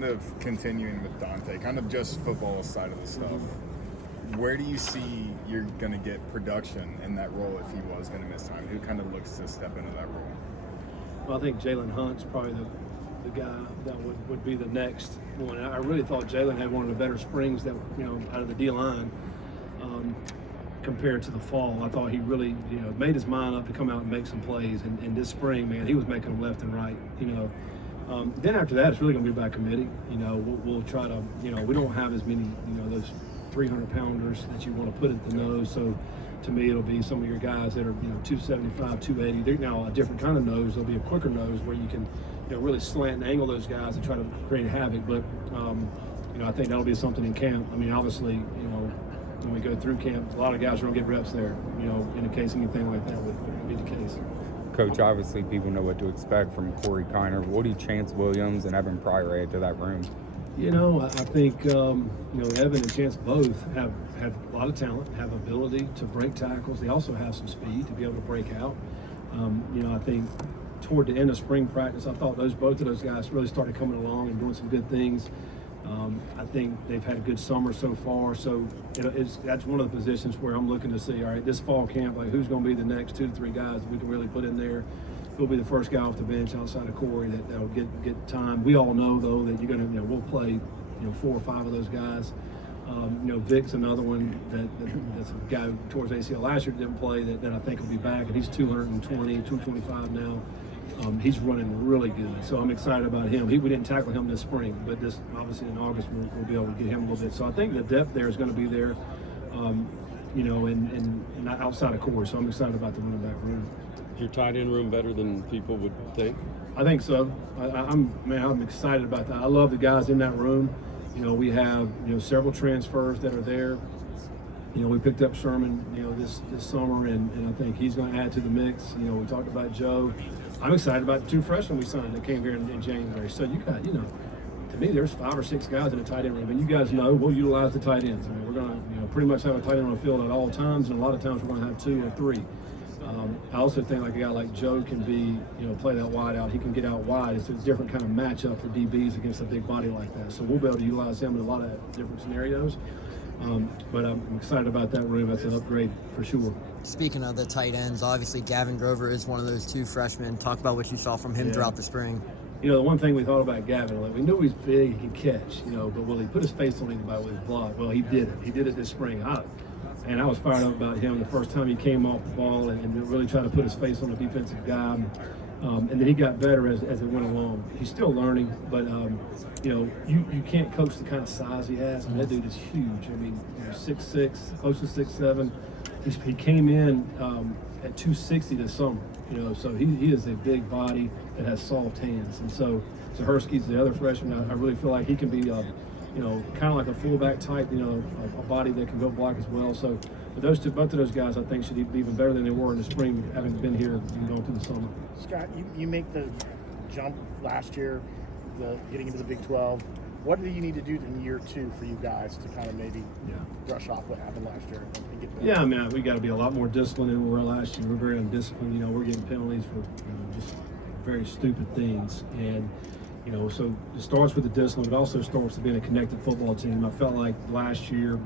Kind of continuing with Dante, kind of just football side of the stuff, where do you see you're going to get production in that role if he was going to miss time? Who kind of looks to step into that role? Well, I think Jalen Hunt's probably the guy that would be the next one. And I really thought Jalen had one of the better springs that, out of the D-line compared to the fall. I thought he really, made his mind up to come out and make some plays. And this spring, man, he was making them left and right, Then after that, it's really going to be by committee. We'll try to, we don't have as many, those 300-pounders that you want to put at the nose. So to me, it'll be some of your guys that are, 275, 280. They're now a different kind of nose. There'll be a quicker nose where you can, really slant and angle those guys and try to create havoc. But, I think that'll be something in camp. I mean, obviously, when we go through camp, a lot of guys are going to get reps there, in case anything like that would be the case. Coach, obviously people know what to expect from Corey Kiner. What do you Chance Williams and Evan Pryor add to that room? I think, Evan and Chance both have a lot of talent, have ability to break tackles. They also have some speed to be able to break out. I think toward the end of spring practice, I thought both of those guys really started coming along and doing some good things. I think they've had a good summer so far. So that's one of the positions where I'm looking to see, all right, this fall camp, like who's going to be the next 2 to 3 guys that we can really put in there. Who'll be the first guy off the bench outside of Corey that'll get time. We all know though that you're going to, we'll play, 4 or 5 of those guys. Vic's another one that's a guy who towards ACL last year didn't play that I think will be back, and he's 220, 225 now. He's running really good, so I'm excited about him. We didn't tackle him this spring, but this obviously in August we'll be able to get him a little bit. So I think the depth there is going to be there, and not outside of Corey. So I'm excited about the running back room. Is your tight end room better than people would think? I think so. I'm excited about that. I love the guys in that room. We have several transfers that are there. We picked up Sherman, this summer, and I think he's going to add to the mix. We talked about Joe. I'm excited about the 2 freshmen we signed that came here in January. So you got, to me, there's 5 or 6 guys in the tight end room, and you guys know we'll utilize the tight ends. I mean, we're going to, pretty much have a tight end on the field at all times, and a lot of times we're going to have 2 or 3. I also think like a guy like Joe can be, play that wide out. He can get out wide. It's a different kind of matchup for DBs against a big body like that. So we'll be able to utilize him in a lot of different scenarios. But I'm excited about that room. That's an upgrade for sure. Speaking of the tight ends, obviously Gavin Grover is one of those 2 freshmen. Talk about what you saw from him throughout the spring. The one thing we thought about Gavin, like we knew he's big, he can catch, but will he put his face on anybody with his block? Well, he did it. He did it this spring. And I was fired up about him the first time he came off the ball and really tried to put his face on the defensive guy. And then he got better as it went along. He's still learning, but you can't coach the kind of size he has. I mean, that dude is huge. I mean, 6'6", close to 6'7". He came in at 260 this summer. So he is a big body that has soft hands. And so Zahersky's the other freshman. I really feel like he can be kind of like a fullback type, a body that can go block as well. So but both of those guys, I think, should be even better than they were in the spring, having been here and going through the summer. Scott, you make the jump last year, getting into the Big 12. What do you need to do in year 2 for you guys to kind of maybe brush off what happened last year and get better? Yeah, I mean, we got to be a lot more disciplined than we were last year. We're very undisciplined. We're getting penalties for just very stupid things. And so it starts with the discipline, but also starts to being a connected football team. I felt like last year,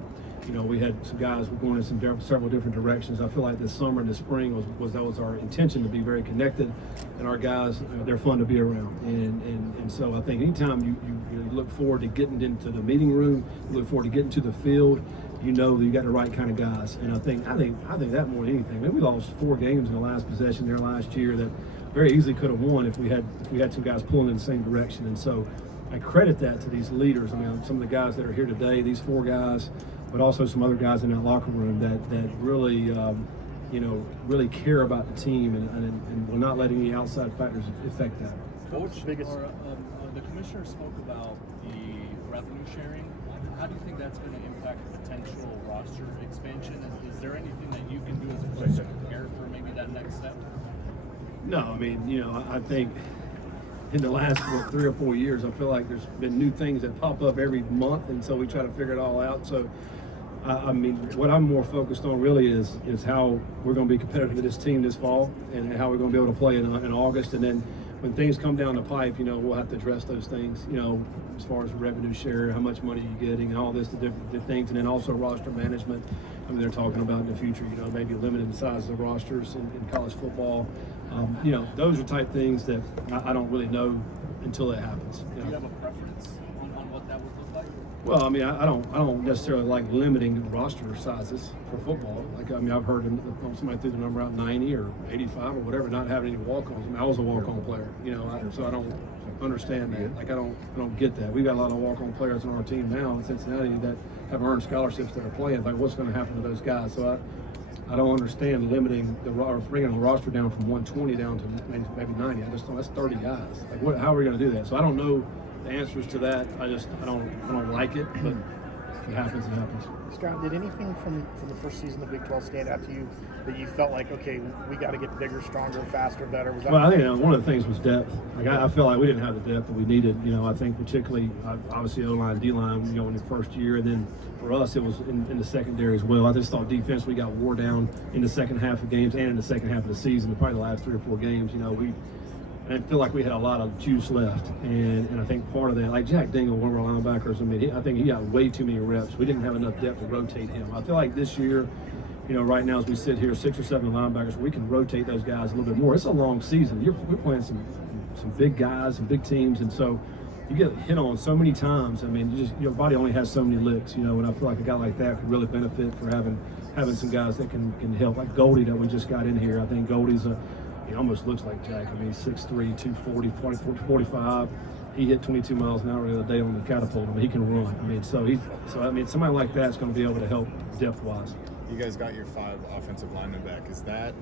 we had some guys were going in several different directions. I feel like this summer and this spring was our intention to be very connected, and our guys, they're fun to be around. And so I think anytime you look forward to getting into the meeting room, you look forward to getting to the field, you got the right kind of guys. And I think that more than anything. We lost 4 games in the last possession there last year that very easily could have won if we had some guys pulling in the same direction. And so I credit that to these leaders. I mean, some of the guys that are here today, these 4 guys, but also some other guys in that locker room that really, really care about the team and will not let any outside factors affect that. What's the biggest? The commissioner spoke about the revenue sharing. How do you think that's going to impact potential roster expansion? Is there anything that you can do as a coach to prepare for maybe that next step? No, I mean, I think in the last 3 or 4 years, I feel like there's been new things that pop up every month, and so we try to figure it all out. So, I mean, what I'm more focused on really is how we're going to be competitive with this team this fall, and how we're going to be able to play in August, and then when things come down the pipe, we'll have to address those things, as far as revenue share, how much money you're getting, and all this, the different things, and then also roster management. I mean, they're talking about in the future, maybe limiting the size of the rosters in college football. Those are type things that I don't really know until it happens. Do you have a preference on what that would look like? Well, I mean, I don't necessarily like limiting roster sizes for football. Like, I mean, I've heard somebody threw the number out 90 or 85 or whatever, not having any walk-ons. I mean, I was a walk-on player, so I don't understand that. Like, I don't get that. We've got a lot of walk-on players on our team now in Cincinnati that have earned scholarships that are playing. Like, what's going to happen to those guys? So I don't understand limiting or bringing the roster down from 120 down to maybe 90. I just don't. That's 30 guys. Like, how are we going to do that? So I don't know the answers to that. I don't like it, but if it happens, it happens. Scott, did anything from the first season of the Big 12 stand out to you that you felt like, okay, we got to get bigger, stronger, faster, better? Was that Well, I think one of the things was depth. Like, I felt like we didn't have the depth that we needed. I think particularly, obviously, O-line, D-line, in the first year, and then for us, it was in the secondary as well. I just thought defense, we got wore down in the second half of games and in the second half of the season, probably the last 3 or 4 games. I feel like we had a lot of juice left, and I think part of that, like Jack Dingle, one of our linebackers, I mean, I think he got way too many reps. We didn't have enough depth to rotate him. I feel like this year, right now as we sit here, 6 or 7 linebackers, we can rotate those guys a little bit more. It's a long season. We're playing some big guys and big teams, and so you get hit on so many times. I mean, your body only has so many licks, and I feel like a guy like that could really benefit for having some guys that can help. Like Goldie that we just got in here. I think Goldie's he almost looks like Jack. I mean, 6'3", 240, 45. He hit 22 miles an hour the other day on the catapult. I mean, he can run. I mean, somebody like that's going to be able to help depth-wise. You guys got your 5 offensive linemen back. Is that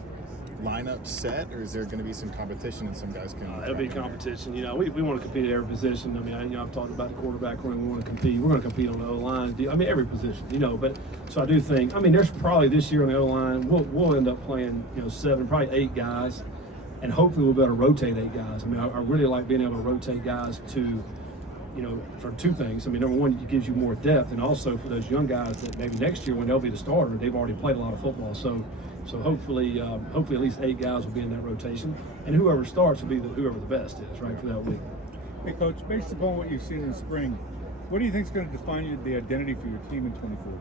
lineup set, or is there going to be some competition and some guys can? It'll be competition. We want to compete at every position. I mean, I've talked about the quarterback room. We want to compete. We're going to compete on the O-line. I mean, every position. But so I do think. I mean, there's probably this year on the O-line we'll end up playing 7, probably 8 guys, and hopefully we'll be able to rotate 8 guys. I mean, I really like being able to rotate guys to. For 2 things. I mean, number one, it gives you more depth, and also for those young guys that maybe next year when they'll be the starter, they've already played a lot of football. So hopefully at least 8 guys will be in that rotation, and whoever starts will be whoever the best is, right, for that week. Hey, Coach, based upon what you've seen in the spring, what do you think is going to define the identity for your team in 24?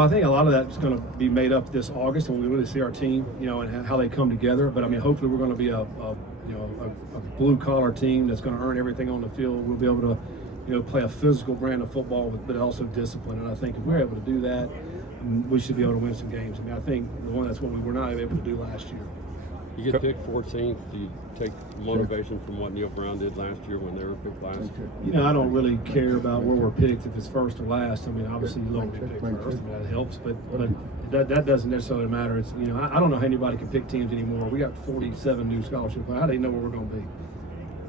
I think a lot of that's going to be made up this August when we really see our team, and how they come together. But I mean, hopefully we're going to be a blue collar team that's going to earn everything on the field. We'll be able to, play a physical brand of football, but also discipline. And I think if we're able to do that, we should be able to win some games. I mean, I think that's what we were not able to do last year. You get picked 14th. Do you take motivation from what Neil Brown did last year when they were picked last year? I don't really care about where we're picked, if it's first or last. I mean, obviously you don't get picked first. I mean, that helps, but that doesn't necessarily matter. It's I don't know how anybody can pick teams anymore. We got 47 new scholarship players. How do they know where we're going to be?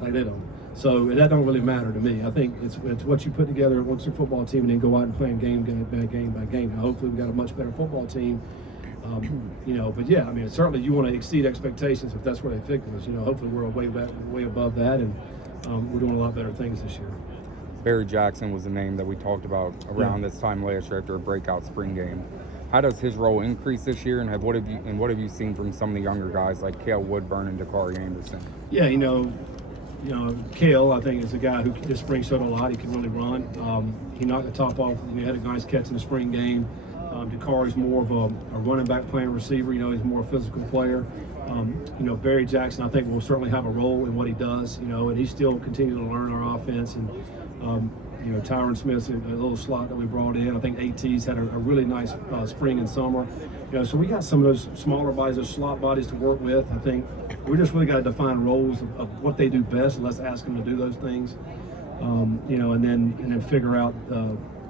Like, they don't. So that don't really matter to me. I think it's what you put together once your football team and then go out and play game by game. Now, hopefully we got a much better football team. But yeah, I mean, certainly you want to exceed expectations if that's where they pick us. Hopefully we're way above that, and we're doing a lot better things this year. Barry Jackson was the name that we talked about around this time last year after a breakout spring game. How does his role increase this year, and what have you seen from some of the younger guys like Cale Woodburn and Dakari Anderson? Yeah, Cale, I think, is a guy who this spring showed a lot. He can really run. He knocked the top off. He had a nice catch in the spring game. Dakari's more of a running back playing receiver. He's more a physical player. Barry Jackson, I think, will certainly have a role in what he does. And he's still continuing to learn our offense. And Tyron Smith's a little slot that we brought in. I think AT's had a really nice spring and summer. So we got some of those smaller bodies, those slot bodies to work with. I think we just really got to define roles of what they do best, and let's ask them to do those things. And then figure out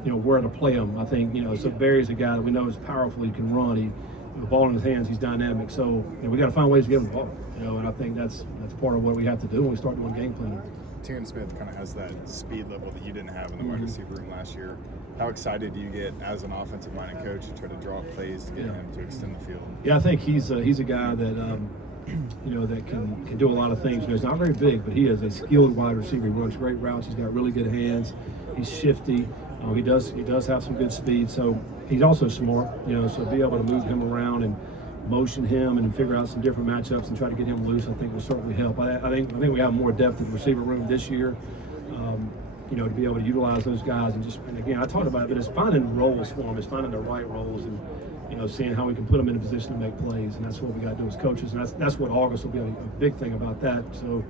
where to play them. I think so Barry's a guy that we know is powerful. He can run. The ball in his hands, he's dynamic. So we got to find ways to get him the ball. And I think that's part of what we have to do when we start doing game planning. Tyron Smith kind of has that speed level that you didn't have in the wide receiver room last year. How excited do you get as an offensive-minded coach to try to draw up plays to get him to extend the field? Yeah, I think he's a guy that that can do a lot of things. He's not very big, but he is a skilled wide receiver. He runs great routes. He's got really good hands. He's shifty. He does have some good speed. So he's also smart. So be able to move him around and motion him and figure out some different matchups and try to get him loose, I think will certainly help. I think we have more depth in the receiver room this year. To be able to utilize those guys and again, I talked about it, but it's finding roles for them. It's finding the right roles and seeing how we can put them in a position to make plays, and that's what we got to do as coaches. And that's what August will be a big thing about that. So,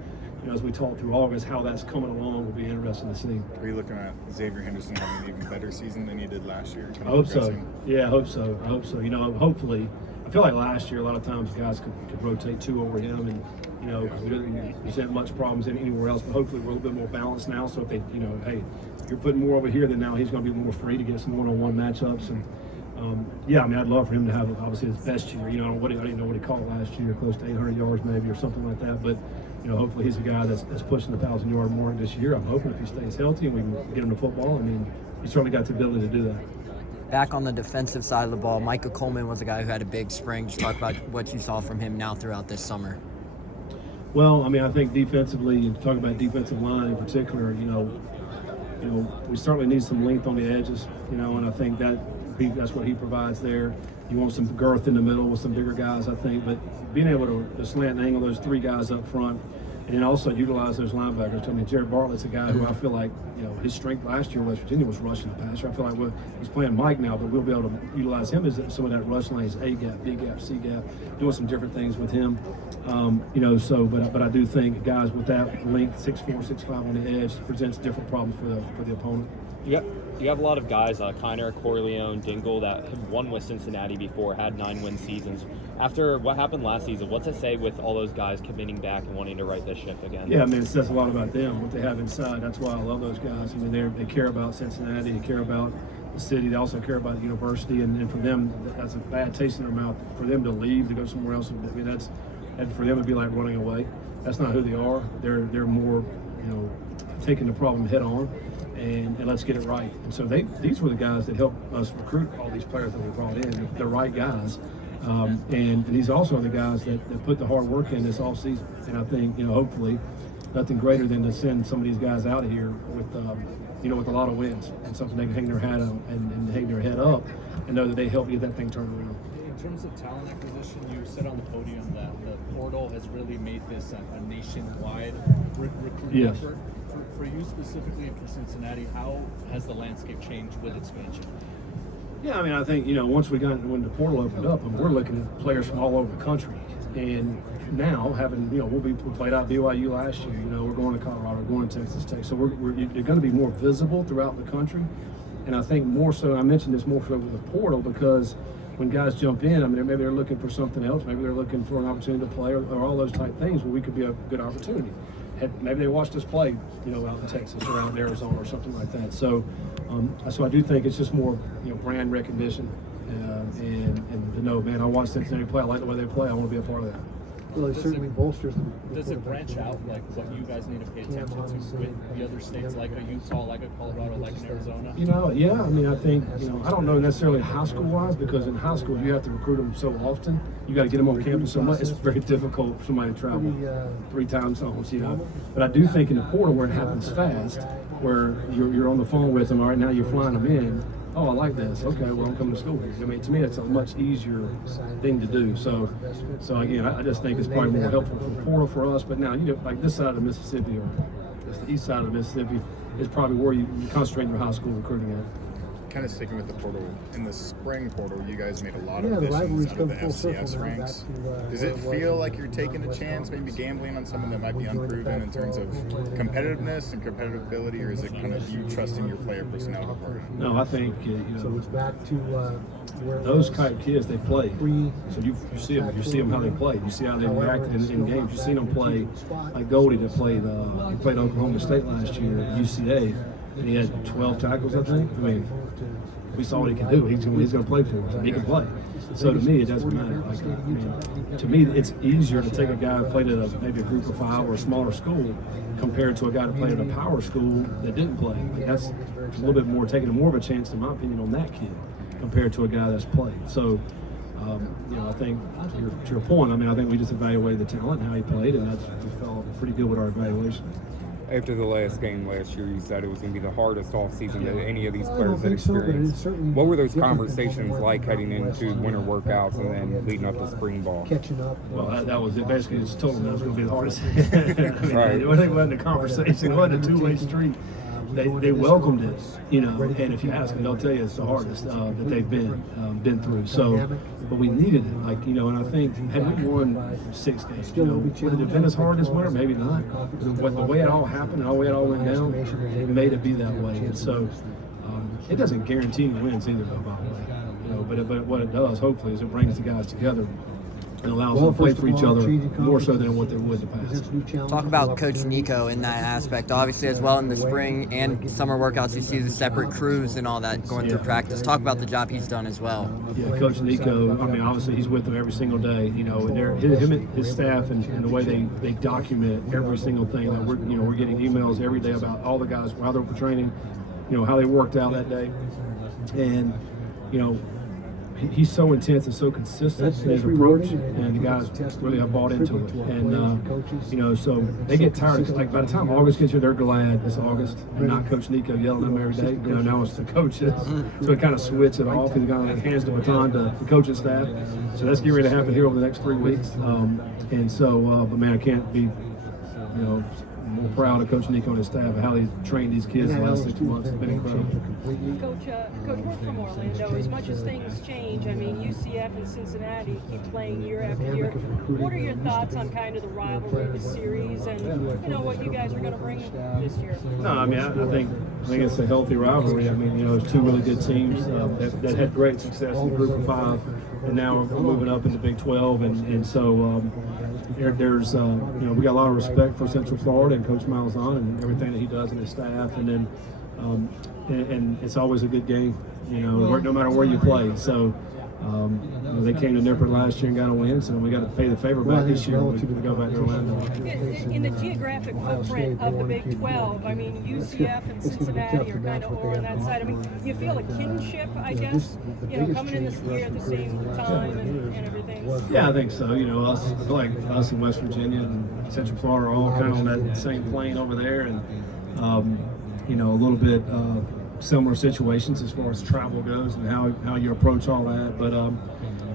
as we talk through August, how that's coming along will be interesting to see. Are you looking at Xavier Henderson having an even better season than he did last year? I hope so. Yeah, I hope so. Hopefully, I feel like last year a lot of times guys could rotate two over him, and we didn't present much problems anywhere else. But hopefully we're a little bit more balanced now. So if they, hey, you're putting more over here, then now he's going to be more free to get some one-on-one matchups. And I'd love for him to have obviously his best year. I didn't know what he caught last year, close to 800 yards maybe or something like that. But hopefully he's a guy that's pushing the 1,000-yard mark this year. I'm hoping if he stays healthy and we can get him to football. He's certainly got the ability to do that. Back on the defensive side of the ball, Micah Coleman was a guy who had a big spring. Just talk about what you saw from him now throughout this summer. Well, I think defensively, talking about defensive line in particular, we certainly need some length on the edges, and I think that's what he provides there. You want some girth in the middle with some bigger guys, I think, but being able to slant and angle those three guys up front and then also utilize those linebackers. Jared Bartlett's a guy who I feel like, his strength last year in West Virginia was rushing the passer. I feel like he's playing Mike now, but we'll be able to utilize him as some of that rush lanes, A gap, B gap, C gap, doing some different things with him. But I do think guys with that length, 6'4", 6'5" on the edge presents different problems for the opponent. You have a lot of guys, Kiner, Corleone, Dingle, that had won with Cincinnati before, had 9-win seasons. After what happened last season, what's it say with all those guys committing back and wanting to right this ship again? Yeah, it says a lot about them, what they have inside. That's why I love those guys. They care about Cincinnati, they care about the city, they also care about the university, and for them, that's a bad taste in their mouth. For them to leave, to go somewhere else, and for them to be like running away. That's not who they are. They're more, taking the problem head on. And let's get it right. And so these were the guys that helped us recruit all these players that we brought in, the right guys. And these also are the guys that put the hard work in this offseason. And I think, hopefully, nothing greater than to send some of these guys out of here with a lot of wins and something they can hang their hat on and hang their head up and know that they help get that thing turned around. In terms of talent acquisition, you said on the podium that the portal has really made this a nationwide recruiting effort. For you specifically and for Cincinnati, how has the landscape changed with expansion? Yeah, I think, once when the portal opened up, we're looking at players from all over the country. And now we played out BYU last year, we're going to Colorado, we're going to Texas Tech. So they're going to be more visible throughout the country. And I think more so, I mentioned this more so with the portal because when guys jump in, maybe they're looking for something else. Maybe they're looking for an opportunity to play or all those type things where we could be a good opportunity. Maybe they watched us play, out in Texas or out in Arizona or something like that. So I do think it's just more, brand recognition and to know, man, I watched Cincinnati play. I like the way they play. I want to be a part of that. Well, it certainly bolsters them. Does it branch out like what you guys need to pay attention to with the other states, like a Utah, like a Colorado, like an Arizona? Yeah. I think, I don't know necessarily high school wise because in high school you have to recruit them so often. You got to get them on campus so much. It's very difficult for somebody to travel 3 times almost, But I do think in the portal where it happens fast, where you're on the phone with them, all right, now you're flying them in. Oh, I like this. Okay, well, I'm coming to school here. To me, it's a much easier thing to do. So again, I just think it's probably more helpful for the portal for us. But now, like this side of Mississippi or the east side of Mississippi is probably where you concentrate your high school recruiting at. Kind of sticking with the portal, in the spring portal, you guys made a lot of additions out of the FCS ranks. Does it feel like you're taking a chance, maybe gambling on someone that might be unproven in terms of competitiveness and competitivity, or is it kind of you trusting your player personality part? No, I think so it's back to those kind of kids, they play. So you see them how they play. You see how they react in games. You see them play like Goldie that played Oklahoma State last year at UCA, and he had 12 tackles, I think. We saw what he can do. He's going to play for us. He can play. So to me, it doesn't matter. To me, it's easier to take a guy who played at maybe a group of 5 or a smaller school compared to a guy who played at a power school that didn't play. That's a little bit more, taking more of a chance, in my opinion, on that kid compared to a guy that's played. So, I think to your point, I think we just evaluated the talent and how he played, and we felt pretty good with our evaluation. After the last game last year, you said it was going to be the hardest offseason that any of these I players don't had think so, but it's experienced. certainly What were those different than conversations what like heading into winter workouts and then leading up to spring ball? catching up. Well, that was it. Basically, it's told them that was going to be the hardest. I mean, Right. It wasn't a conversation. It wasn't a two-way street. They welcomed it, you know. And if you ask them, they'll tell you it's the hardest that they've been through. So, but we needed it, like, you know. And I think had we won 6 games, you know, would it have been as hard this winter? Maybe not. The way it all happened and the way it all went down, it made it be that way. And so, it doesn't guarantee any wins either, though, by the way. You know, but what it does, hopefully, is it brings the guys together and allows them to play for each other more so than what they would in the past. Talk about Coach Nico in that aspect. Obviously, as well in the spring and summer workouts, you see the separate crews and all that going through practice. Talk about the job he's done as well. Yeah, Coach Nico, I mean, obviously he's with them every single day, you know, and him and his staff and the way they document every single thing. Like we're getting emails every day about all the guys, how they're training, you know, how they worked out that day. And, you know, he's so intense and so consistent in his approach, and the guys really have bought into it. And you know, so they get tired. Like by the time August gets here, they're glad it's August and not Coach Nico yelling at them every day. You know, now it's the coaches, so it kind of switches it off. He kind of hands the baton to the coaching staff. So that's getting ready to happen here over the next 3 weeks. And so, but man, I can't be, you know, more proud of Coach Nico and his staff and how he's trained these kids the last 6 months. It's been incredible. Coach, we're from Orlando. As much as things change, I mean, UCF and Cincinnati keep playing year after year. What are your thoughts on kind of the rivalry, the series, and you know what you guys are going to bring this year? No, I mean, I think it's a healthy rivalry. I mean, you know, it's two really good teams that had great success in the Group of 5, and now we're moving up into Big 12, and so there's you know, we got a lot of respect for Central Florida and Coach Malzahn and everything that he does and his staff, and then and it's always a good game, you know, no matter where you play. So you know, they came to Nippert last year and got a win, so we got to pay the favor back this year when we go back to Orlando. In the geographic footprint of the Big 12, I mean, UCF and Cincinnati are kind of over on that side. I mean, you feel a kinship, I guess, you know, coming in this year at the same time and everything. Yeah, I think so. You know, I feel like us in West Virginia and Central Florida are all kind of on that same plane over there, and you know, a little bit similar situations as far as travel goes and how you approach all that. But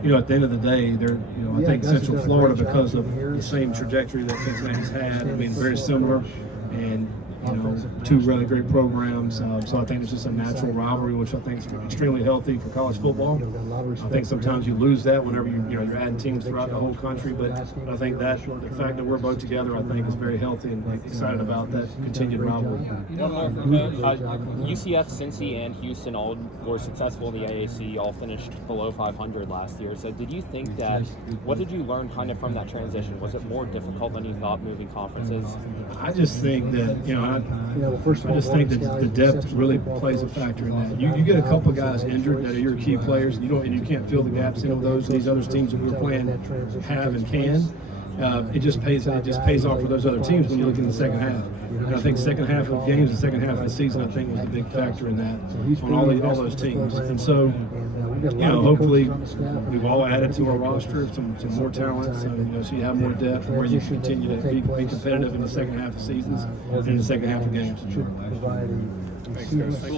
you know, at the end of the day, they're, you know, I think Central Florida, because of the same trajectory that Cincinnati's had, I mean, very similar, and you know, two really great programs. So I think it's just a natural rivalry, which I think is extremely healthy for college football. I think sometimes you lose that whenever you're adding teams throughout the whole country, but I think that the fact that we're both together, I think, is very healthy, and like, excited about that continued rivalry. One more for Coach. UCF, Cincy, and Houston all were successful in the AAC, all finished below 500 last year. So did you think that, what did you learn kind of from that transition? Was it more difficult than you thought moving conferences? I just think that, you know, I just think that the depth really plays a factor in that. You get a couple of guys injured that are your key players, and you can't fill the gaps in with these other teams that we're playing have and can. It just pays off for those other teams when you look in the second half. And I think second half of games, the second half of the season, I think was a big factor in that on all those teams. And so, you know, hopefully we've all added to our roster some more talent, so, you know, so you have more depth where you can continue to be competitive in the second half of seasons and in the second half of games. Thanks, guys.